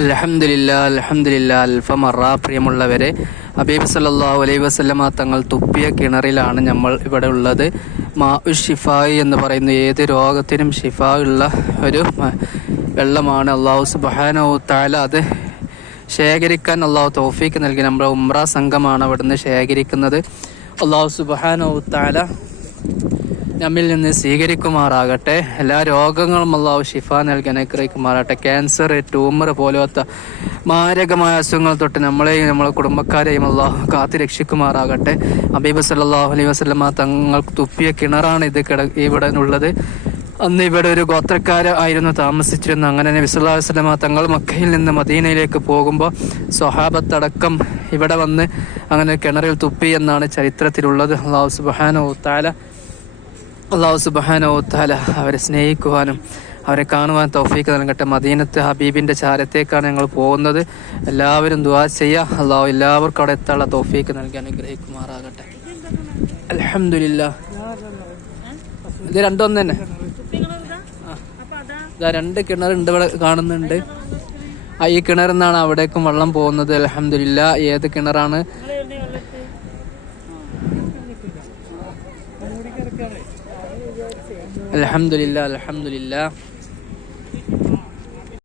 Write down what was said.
അലഹമില്ല അലഹമില്ല അൽഫമറ പ്രിയമുള്ളവരെ. അബീബ് സല്ലല്ലാഹു അലൈഹി വസല്ലമ തങ്ങൾ തുപ്പിയ കിണറിലാണ് നമ്മൾ ഇവിടെ ഉള്ളത്. മാ ഷിഫായി എന്ന് പറയുന്ന ഏത് രോഗത്തിനും ഷിഫ ഉള്ള ഒരു വെള്ളമാണ് അള്ളാഹു സുബാനോ താല അത് ശേഖരിക്കാൻ അള്ളാഹു തോഫീക്ക് നൽകി. നമ്മുടെ ഉംറ സംഘമാണ് അവിടുന്ന് ശേഖരിക്കുന്നത്. അള്ളാഹു സുബാനോ താല നമ്മിൽ നിന്ന് സ്വീകരിക്കുമാറാകട്ടെ. എല്ലാ രോഗങ്ങളും അള്ളാഹു ഷിഫ നൽകി അനുഗ്രഹിക്കുമാറാകട്ടെ. ക്യാൻസർ ട്യൂമർ പോലത്തെ മാരകമായ അസുഖങ്ങൾ തൊട്ട് നമ്മളെയും നമ്മളെ കുടുംബക്കാരെയും അള്ളാഹു കാത്തു രക്ഷിക്കുമാറാകട്ടെ. അബീബ് സല്ലല്ലാഹു അലൈഹി വസ്ലമ തങ്ങൾ തുപ്പിയ കിണറാണ് ഇത് കിട ഇവിടെ ഉള്ളത്. അന്ന് ഇവിടെ ഒരു ഗോത്രക്കാർ ആയിരുന്നു അങ്ങനെ തന്നെ വിസ്വല്ലാഹു വസ്ലമ തങ്ങൾ മക്കയിൽ നിന്ന് മദീനയിലേക്ക് പോകുമ്പോൾ സ്വഹാബത്തടക്കം ഇവിടെ വന്ന് അങ്ങനെ കിണറിൽ തുപ്പി എന്നാണ് ചരിത്രത്തിലുള്ളത്. അള്ളാഹു സുബാനോ തആല അള്ളാഹു സുബാനോ അവരെ സ്നേഹിക്കുവാനും അവരെ കാണുവാൻ തൗഫീക്ക് നൽകട്ടെ. മദീനത്ത് ഹബീബിന്റെ ചാരത്തേക്കാണ് ഞങ്ങൾ പോകുന്നത്. എല്ലാവരും ദുവാ ചെയ്യുക അള്ളാഹു എല്ലാവർക്കും അവിടെ എത്താനുള്ള തൗഫീക്ക് നൽകി അനുഗ്രഹിക്കുമാറാകട്ടെ. അലഹമില്ല ഇത് രണ്ടൊന്നു തന്നെ. ഇതാ രണ്ട് കിണറുണ്ട് ഇവിടെ കാണുന്നുണ്ട്. ആ ഈ കിണറിൽ നിന്നാണ് അവിടേക്കും വെള്ളം പോകുന്നത്. അലഹമില്ല ഏത് കിണറാണ്? الحمد لله الحمد لله.